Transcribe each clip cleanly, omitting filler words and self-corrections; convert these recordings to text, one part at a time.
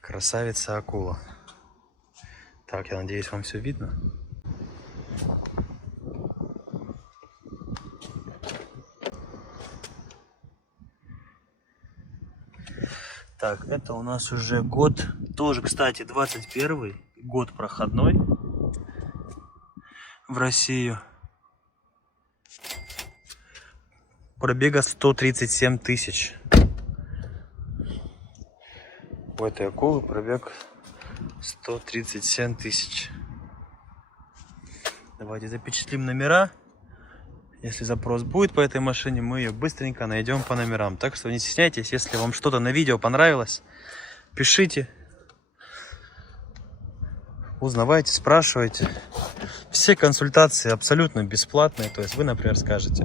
Красавица акула. Так, я надеюсь, вам все видно. Так, это у нас уже год, тоже, кстати, 21-й, год проходной в Россию. Пробега 137 тысяч. У этой акулы пробег 137 тысяч. Давайте запечатлим номера. Если запрос будет по этой машине, мы ее быстренько найдем по номерам. Так что не стесняйтесь, если вам что-то на видео понравилось, пишите, узнавайте, спрашивайте. Все консультации абсолютно бесплатные. То есть вы, например, скажете: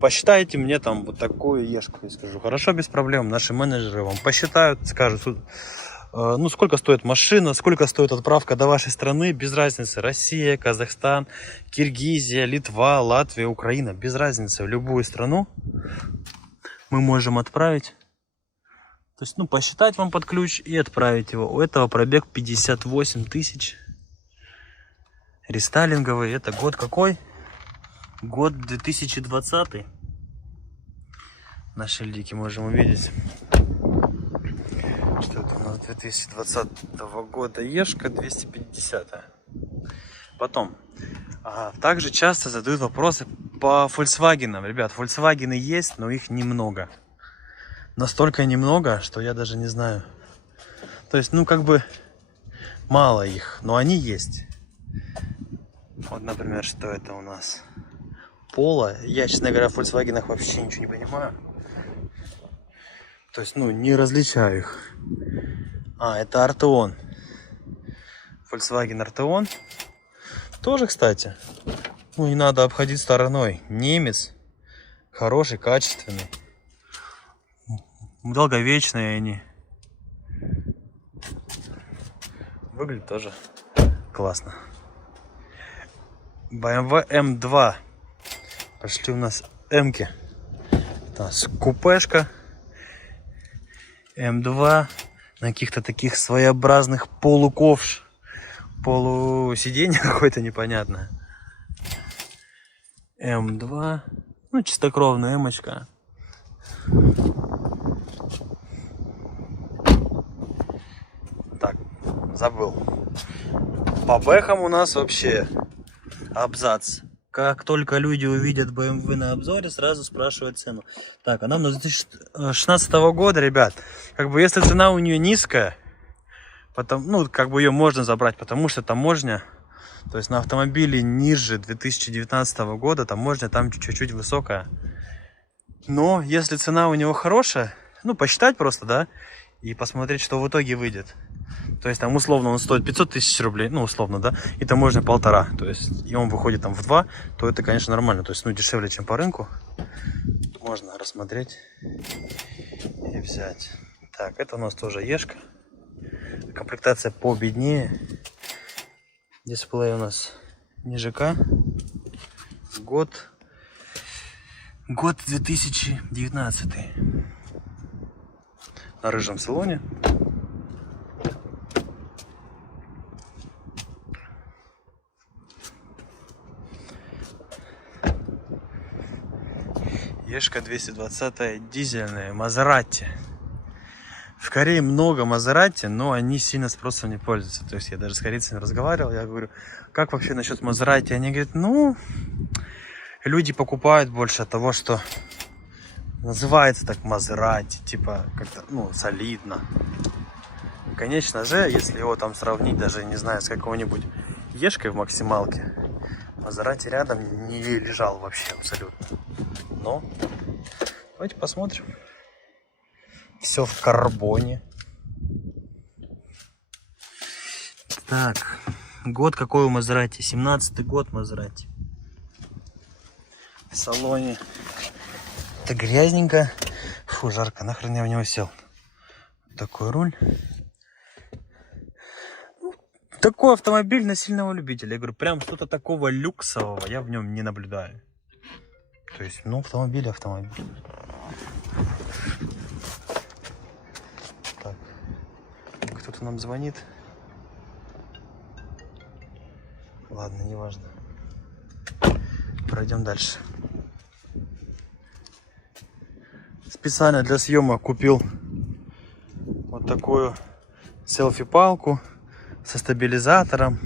посчитайте мне там вот такую ешку. Я скажу: хорошо, без проблем. Наши менеджеры вам посчитают, скажут, ну, сколько стоит машина, сколько стоит отправка до вашей страны, без разницы. Россия, Казахстан, Киргизия, Литва, Латвия, Украина, без разницы. В любую страну мы можем отправить. То есть, ну, посчитать вам под ключ и отправить его. У этого пробег 58 тысяч. Рестайлинговый. Это год какой? Год 2020. На шильдике можем увидеть, что это у нас 2020 года ешка 250. Потом, также часто задают вопросы по Volkswagen. Ребят, Volkswagen есть, но их немного. Настолько немного, что я даже не знаю. То есть, ну, как бы мало их, но они есть. Вот, например, что это у нас? Пола. Я, честно говоря, в Volkswagen вообще ничего не понимаю. То есть, ну, не различаю их. Это Артеон. Volkswagen Артеон. Тоже, кстати, ну, не надо обходить стороной. Немец. Хороший, качественный. Долговечные они. Выглядит тоже классно. BMW M2. Пошли у нас М-ки. Купешка. М2 на каких-то таких своеобразных полуковш, полусиденье какое-то непонятное. М2, ну, чистокровная М-очка. Так, забыл. По бэхам у нас вообще абзац. Как только люди увидят BMW на обзоре, сразу спрашивают цену. Так, она у нас 2016 года, ребят. Как бы если цена у нее низкая, ну, как бы ее можно забрать, потому что таможня, то есть на автомобиле ниже 2019 года, таможня там чуть-чуть высокая. Но если цена у него хорошая, ну, посчитать просто, да, и посмотреть, что в итоге выйдет. То есть там условно он стоит 500 тысяч рублей, ну условно, да, и таможня 1,5. То есть и он выходит там в 2, то это, конечно, нормально. То есть, ну, дешевле, чем по рынку. Можно рассмотреть и взять. Так, это у нас тоже ешка. Комплектация победнее. Дисплей у нас не ЖК. Год 2019. На рыжем салоне. Ешка 220 дизельная, Мазератти. В Корее много Мазератти, но они сильно спросом не пользуются. То есть я даже с корейцами разговаривал, я говорю: как вообще насчет Мазератти? Они говорят: ну, люди покупают больше от того, что называется так Мазератти, типа как-то, ну, солидно. Конечно же, если его там сравнить, даже не знаю, с какой-нибудь ешкой в максималке, Мазератти рядом не лежал вообще абсолютно. Но давайте посмотрим. Все в карбоне. Так, год какой у Мазератти? 17-й год Мазератти. В салоне это грязненько. Фу, жарко, нахрен я в него сел. Такой руль. Такой автомобиль на сильного любителя. Я говорю, прям что-то такого люксового я в нем не наблюдаю. То есть, ну, автомобиль. Так, кто-то нам звонит. Ладно, неважно. Пройдем дальше. Специально для съемок купил вот такую селфи-палку со стабилизатором.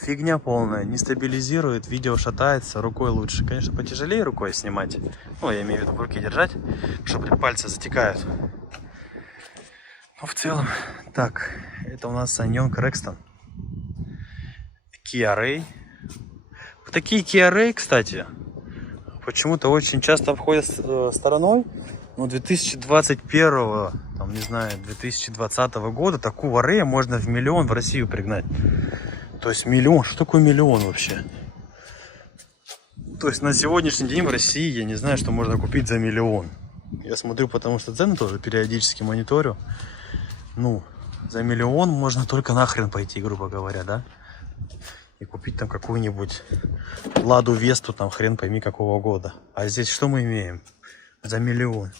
Фигня полная, не стабилизирует, видео шатается, рукой лучше. Конечно, потяжелее рукой снимать. Ну, я имею в виду в руке держать, чтобы пальцы затекают. Но в целом, так, это у нас Саньон Крэкстон. Kia Ray. Вот такие Kia Ray, кстати, почему-то очень часто обходят стороной. Но 2021, там, не знаю, 2020 года такого Рэя можно в миллион в Россию пригнать. То есть миллион, что такое миллион вообще? То есть на сегодняшний день в России я не знаю, что можно купить за миллион. Я смотрю, потому что цены тоже периодически мониторю. Ну, за миллион можно только нахрен пойти, грубо говоря, да? И купить там какую-нибудь Ладу Весту, там хрен пойми какого года. А здесь что мы имеем? За миллион.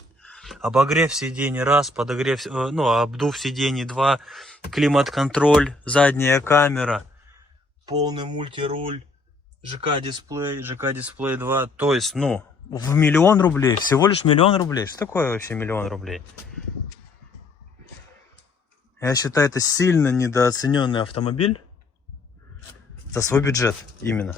Обогрев сидений раз, подогрев, обдув сидений два, климат-контроль, задняя камера, полный мультируль, ЖК-дисплей, ЖК-дисплей 2. То есть, ну, в миллион рублей, всего лишь миллион рублей. Что такое вообще миллион рублей? Я считаю, это сильно недооцененный автомобиль за свой бюджет именно.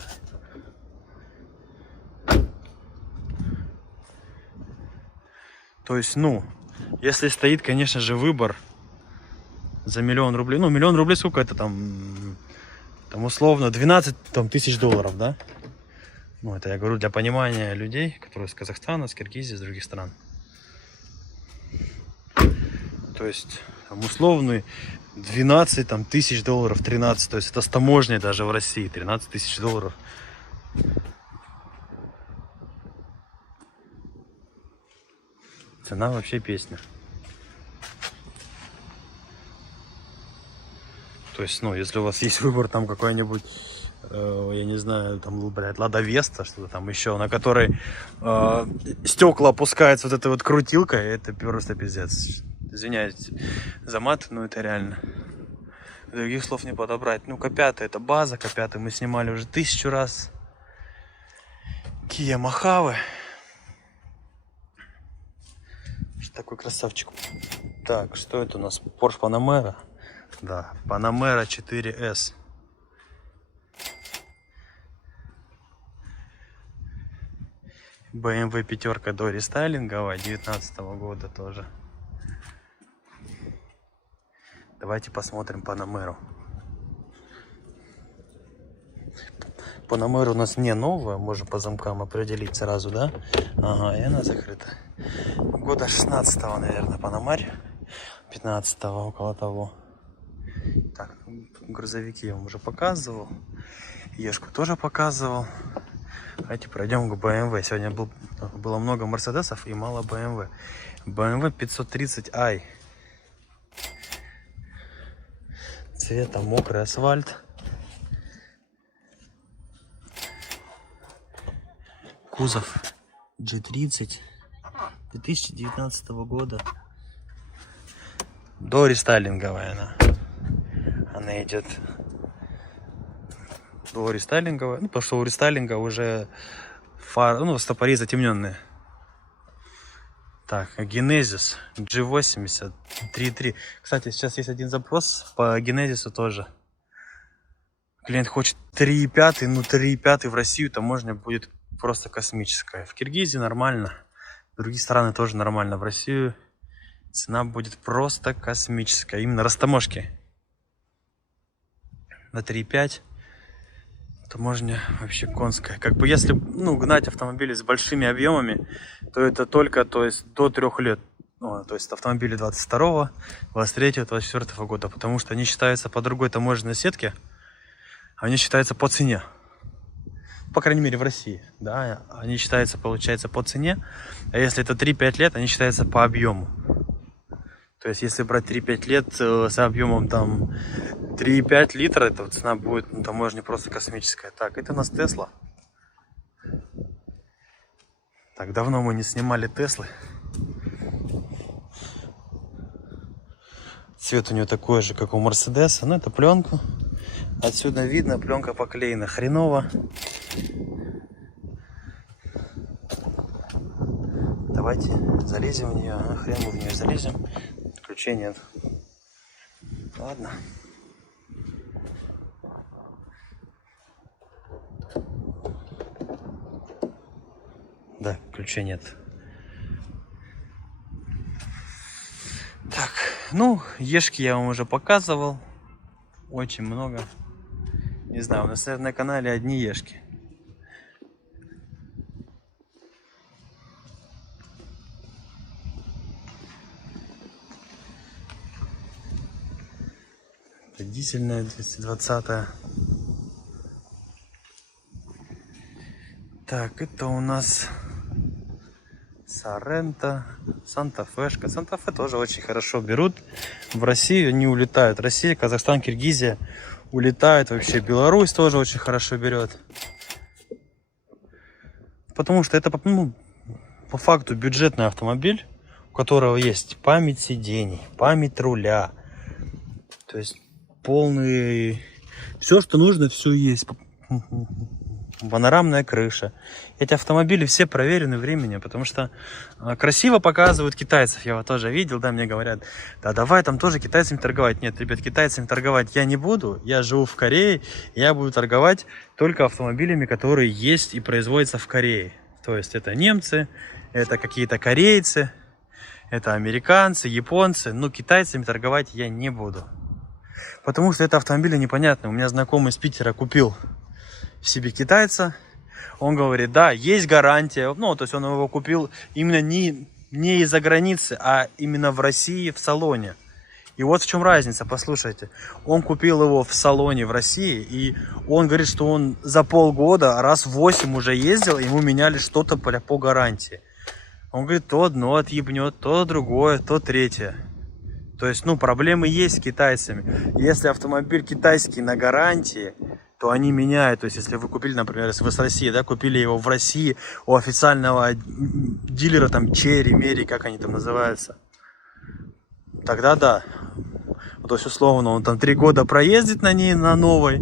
То есть, ну, если стоит, конечно же, выбор за миллион рублей. Ну, миллион рублей сколько это там условно 12 тысяч долларов, да? Ну, это я говорю для понимания людей, которые из Казахстана, с Киргизии, из других стран. То есть, там условный 12 тысяч долларов, 13. То есть, это с таможней даже в России, 13 тысяч долларов. Цена вообще песня. То есть, ну, если у вас есть выбор, там какой-нибудь, я не знаю, там, блядь, Лада Веста, что-то там еще, на которой стекла опускаются вот этой вот крутилкой, это просто пиздец. Извиняюсь за мат, но это реально. Других слов не подобрать. Ну, К5 это база, К5 мы снимали уже 1000 раз. Kia Mojave. Такой красавчик. Так, что это у нас? Porsche Panamera. Да, Panamera 4S. BMW пятерка до рестайлинговая 2019 года тоже. Давайте посмотрим Panamera. Panamera у нас не новая, можем по замкам определить сразу, да? Ага, и она закрыта. Года 16-го, наверное, Panamera. 15-го, около того. Так, грузовики я вам уже показывал. Ешку тоже показывал. Давайте пройдем к BMW. Сегодня было много Мерседесов и мало BMW. BMW 530i. Цвета мокрый асфальт. Кузов G30 2019 года. До рестайлинговая она. Она идет до рестайлинговая. Ну, потому что у рестайлинга уже фары, ну, стопори затемненные. Так, Genesis G80 3.3. Кстати, сейчас есть один запрос по Genesis тоже. Клиент хочет 3.5, ну 3.5 в Россию таможня будет просто космическая. В Киргизии нормально, в другие страны тоже нормально. В Россию цена будет просто космическая. Именно растаможки. На 3.5 таможня вообще конская. Как бы если, ну, гнать автомобили с большими объемами, то это только, то есть, до 3 лет. Ну, то есть автомобили 22-го, 23-го, 24-го года. Потому что они считаются по другой таможенной сетке. Они считаются по цене. По крайней мере в России. Да, они считаются, получается, по цене. А если это 3-5 лет, они считаются по объему. То есть, если брать 3-5 лет с объемом там 3,5 литра, это вот цена будет на таможне просто космическая. Так, это у нас Тесла. Так, давно мы не снимали Теслы. Цвет у нее такой же, как у Мерседеса. Но это пленка. Отсюда видно, пленка поклеена хреново. Давайте залезем в нее. А хрен мы в нее залезем. Ключей нет. Ладно. Да, ключей нет. Так, ну, ешки я вам уже показывал. Очень много. Не знаю, у нас, наверное, на канале одни ешки. Это дизельная 220-я. Так, это у нас Соренто, Санта-Фешка. Санта-Фе тоже очень хорошо берут. В Россию не улетают. Россия, Казахстан, Киргизия улетают. Вообще Беларусь тоже очень хорошо берет. Потому что это, ну, по факту бюджетный автомобиль, у которого есть память сидений, память руля. То есть полный... Все, что нужно, все есть. Панорамная крыша. Эти автомобили все проверены временем, потому что красиво показывают китайцев. Я вот тоже видел, да, мне говорят, да давай там тоже китайцами торговать. Нет, ребят, китайцами торговать я не буду. Я живу в Корее, я буду торговать только автомобилями, которые есть и производятся в Корее. То есть это немцы, это какие-то корейцы, это американцы, японцы. Но китайцами торговать я не буду. Потому что это автомобили непонятные. У меня знакомый из Питера купил себе китайца. Он говорит, да, есть гарантия. Ну, то есть он его купил именно не из-за границы, а именно в России в салоне. И вот в чем разница, послушайте. Он купил его в салоне в России, и он говорит, что он за полгода раз 8 уже ездил, и ему меняли что-то по гарантии. Он говорит, то одно отъебнет, то другое, то третье. То есть, ну, проблемы есть с китайцами. Если автомобиль китайский на гарантии, то они меняют. То есть, если вы купили, например, если вы с России, да, купили его в России у официального дилера, там, Черри, Мери, как они там называются, тогда да. То есть, условно, он там 3 года проездит на ней, на новой.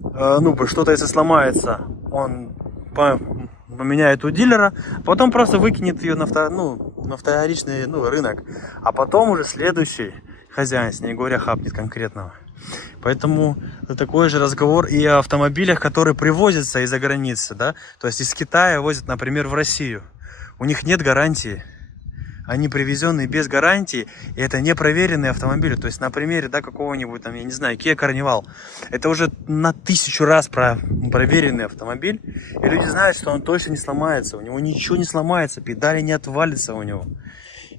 Ну, что-то если сломается, он поменяет у дилера, потом просто выкинет ее на вторичный рынок. А потом уже следующий хозяин, с ней говоря, хапнет конкретного. Поэтому такой же разговор и о автомобилях, которые привозятся из-за границы, да, то есть из Китая возят, например, в Россию. У них нет гарантии, они привезенные без гарантии, и это не проверенные автомобили. То есть на примере, да, какого-нибудь там, я не знаю, Kia Carnival, это уже на 1000 раз проверенный автомобиль, и люди знают, что он точно не сломается, у него ничего не сломается, педали не отвалятся у него,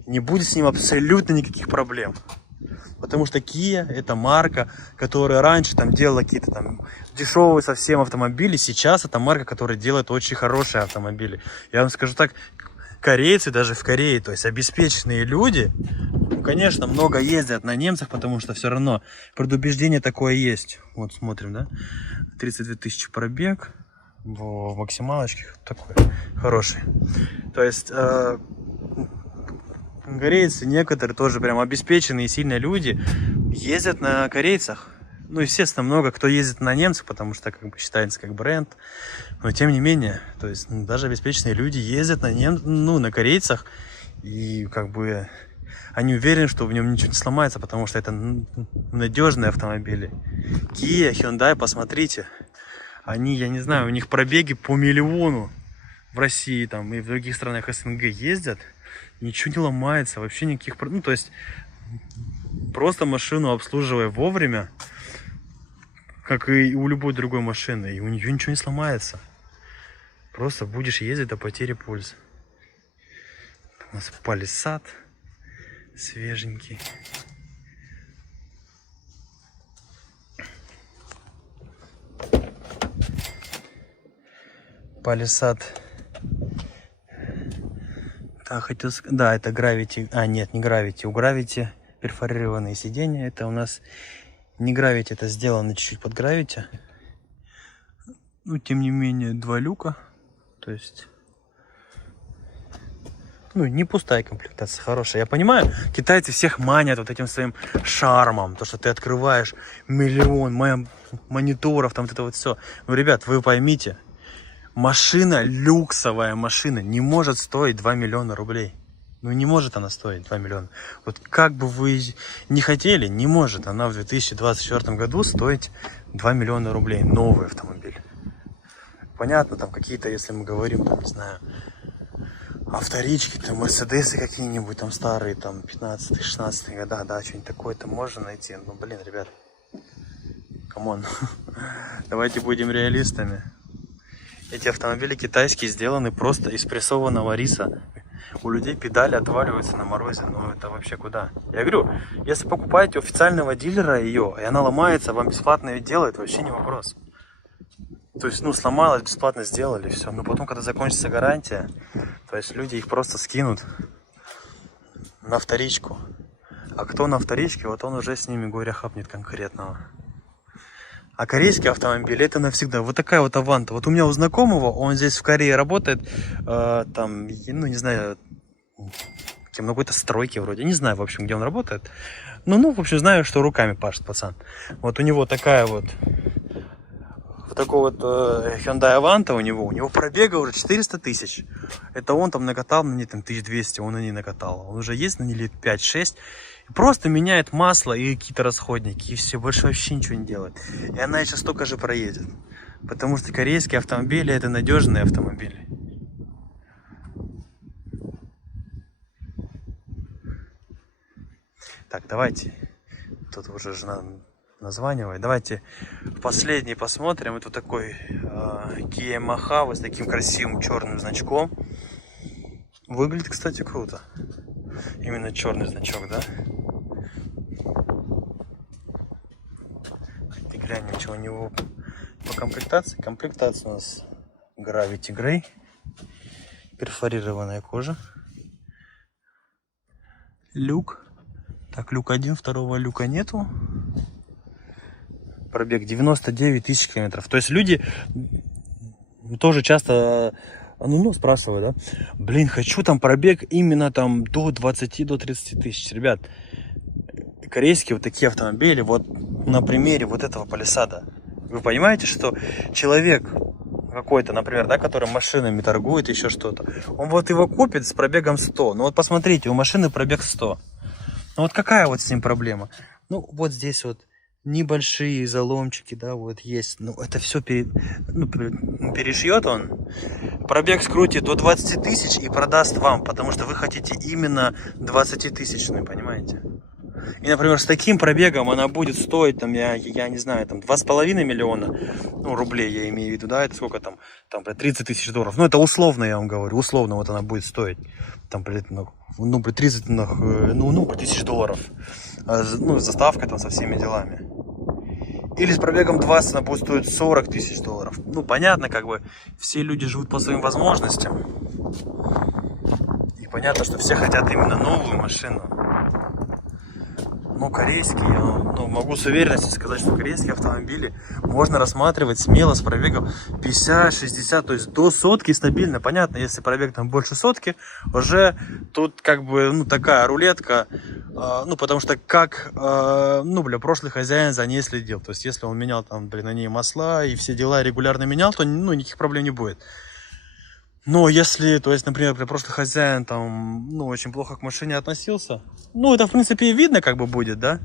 не будет с ним абсолютно никаких проблем. Потому что Kia это марка, которая раньше там делала какие-то там дешевые совсем автомобили. Сейчас это марка, которая делает очень хорошие автомобили. Я вам скажу так, корейцы даже в Корее, то есть обеспеченные люди, ну, конечно, много ездят на немцах, потому что все равно предубеждение такое есть. Вот смотрим, да, 32 тысячи пробег в максималочке, такой хороший. То есть... корейцы, некоторые тоже прям обеспеченные, сильные люди ездят на корейцах. Ну, естественно, много кто ездит на немцах, потому что как бы считается как бренд. Но тем не менее, то есть даже обеспеченные люди ездят на корейцах. И как бы они уверены, что в нем ничего не сломается, потому что это надежные автомобили. Kia, Hyundai, посмотрите. Они, я не знаю, у них пробеги по миллиону в России там и в других странах СНГ ездят. Ничего не ломается, вообще никаких... Ну, то есть, просто машину обслуживая вовремя, как и у любой другой машины, и у нее ничего не сломается. Просто будешь ездить до потери пульса. У нас Палисад свеженький. Палисад Так, хотел сказать, да, это Gravity, нет, не Gravity, у Gravity перфорированные сиденья, это у нас не Gravity, это сделано чуть-чуть под Gravity. Ну, тем не менее, 2 люка, то есть, ну, не пустая комплектация, хорошая. Я понимаю, китайцы всех манят вот этим своим шармом, то, что ты открываешь миллион мониторов, там вот это вот все. Ну, ребят, вы поймите, машина, люксовая машина, не может стоить 2 миллиона рублей. Ну, не может она стоить 2 миллиона. Вот как бы вы не хотели, не может она в 2024 году стоить 2 миллиона рублей. Новый автомобиль. Понятно, там какие-то, если мы говорим, там, не знаю, авторички, там, мерседесы какие-нибудь, там, старые, там, 15-16 года, да, что-нибудь такое-то можно найти. Ну, блин, ребят, камон. Давайте будем реалистами. Эти автомобили китайские сделаны просто из прессованного риса. У людей педали отваливаются на морозе, ну это вообще куда? Я говорю, если покупаете у официального дилера ее, и она ломается, вам бесплатно ее делают, вообще не вопрос. То есть, ну, сломалась, бесплатно сделали, все. Но потом, когда закончится гарантия, то есть люди их просто скинут на вторичку. А кто на вторичке, вот он уже с ними горя хапнет конкретного. А корейский автомобиль это навсегда. Вот такая вот аванта. Вот у меня у знакомого, он здесь в Корее работает, там, ну, не знаю, кем, на какой-то стройке вроде. Не знаю, в общем, где он работает. Ну, в общем, знаю, что руками пашет пацан. Вот у него такая вот, такой вот Hyundai Avanta у него пробега уже 400 тысяч. Это он там накатал на ней там 1200, он на ней накатал. Он уже есть на ней лет 5-6. Просто меняет масло и какие-то расходники, и все, больше вообще ничего не делает. И она еще столько же проедет. Потому что корейские автомобили это надежные автомобили. Так, давайте. Тут уже жена названивает. Давайте последний посмотрим. Это такой Kia Mojave с таким красивым черным значком. Выглядит, кстати, круто. Именно черный значок, да? И глянем, что у него по комплектации. Комплектация у нас Gravity Grey. Перфорированная кожа. Люк. Так, люк один, второго люка нету. Пробег 99 тысяч километров. То есть люди тоже часто спрашивают, да? Блин, хочу там пробег именно там до 20-30 тысяч. Ребят, корейские вот такие автомобили, вот на примере вот этого Палисада. Вы понимаете, что человек какой-то, например, да, который машинами торгует, еще что-то, он вот его купит с пробегом 100. Ну вот посмотрите, у машины пробег 100. Ну вот какая вот с ним проблема? Ну вот здесь вот небольшие заломчики, да, вот есть. Ну это все перешьет он. Пробег скрутит до 20 тысяч и продаст вам, потому что вы хотите именно 20-тысячную, понимаете? И, например, с таким пробегом она будет стоить, там, я не знаю, там, 2,5 миллиона, ну, рублей, я имею в виду, да, это сколько там, 30 тысяч долларов. Ну, это условно, я вам говорю, условно вот она будет стоить, там, 30 тысяч долларов, ну, заставка там со всеми делами. Или с пробегом 20 она будет стоить 40 тысяч долларов. Ну, понятно, как бы, все люди живут по своим возможностям. И понятно, что все хотят именно новую машину. Но корейские, я могу с уверенностью сказать, что корейские автомобили можно рассматривать смело с пробегом 50-60, то есть до сотки стабильно. Понятно, если пробег там больше сотки, уже тут как бы, ну, такая рулетка, ну, потому что как, прошлый хозяин за ней следил. То есть если он менял там, на ней масла и все дела регулярно менял, то, ну, никаких проблем не будет. Но если, то есть, например, прошлый хозяин там, ну, очень плохо к машине относился, ну, это, в принципе, видно, как бы будет, да?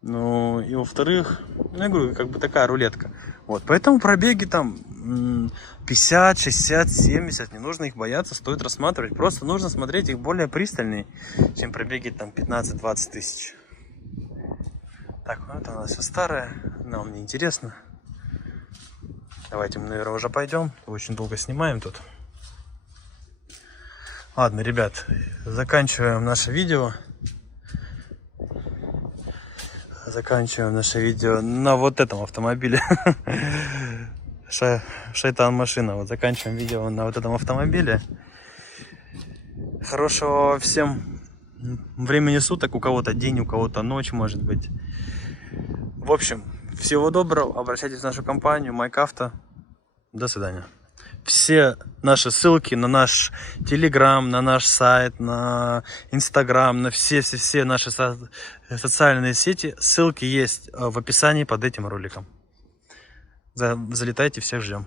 Ну, и во-вторых, ну, я говорю, как бы такая рулетка. Вот, поэтому пробеги там 50, 60, 70, не нужно их бояться, стоит рассматривать. Просто нужно смотреть их более пристальнее, чем пробеги там 15-20 тысяч. Так, ну, это у нас все старое, нам не интересно. Давайте мы, наверное, уже пойдем. Очень долго снимаем тут. Ладно, ребят, заканчиваем наше видео. Заканчиваем наше видео на вот этом автомобиле. Шайтан машина. Вот заканчиваем видео на вот этом автомобиле. Хорошего всем времени суток. У кого-то день, у кого-то ночь, может быть. В общем, всего доброго. Обращайтесь в нашу компанию MikeAuto. До свидания. Все наши ссылки на наш Телеграм, на наш сайт, на Инстаграм, на все наши социальные сети, ссылки есть в описании под этим роликом. Залетайте, всех ждем.